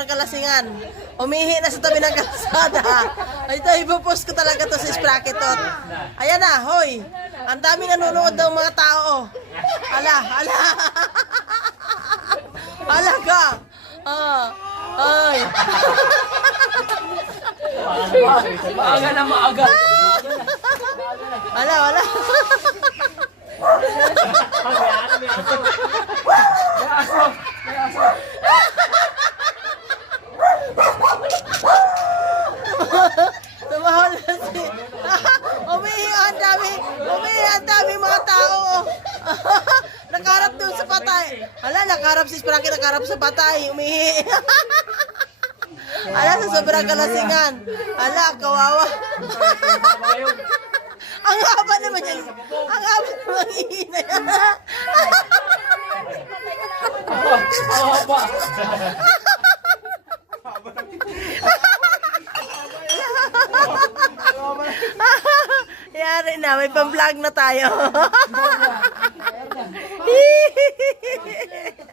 sobrang kalasingan. Umihi na sa tabi ng kalsada. Ito, ipopost ko talaga to sa Spracketot. Ayan na, hoy. Ang daming nanonood ng mga tao. Ala, ala. Ala ka. Ay. Maaga na maaga. Ala, wala. Tumahol na si... Umihi ang dami mga tao. Nakaharap doon sa patay. Ala, nakaharap si Spracketot, nakaharap sa patay. Umihi. Ala, sa sobrang kalasingan. Ala, kawawa. Ang haba naman yan. Ang haba naman ihi na yan. Yari na, may pang-vlog na tayo.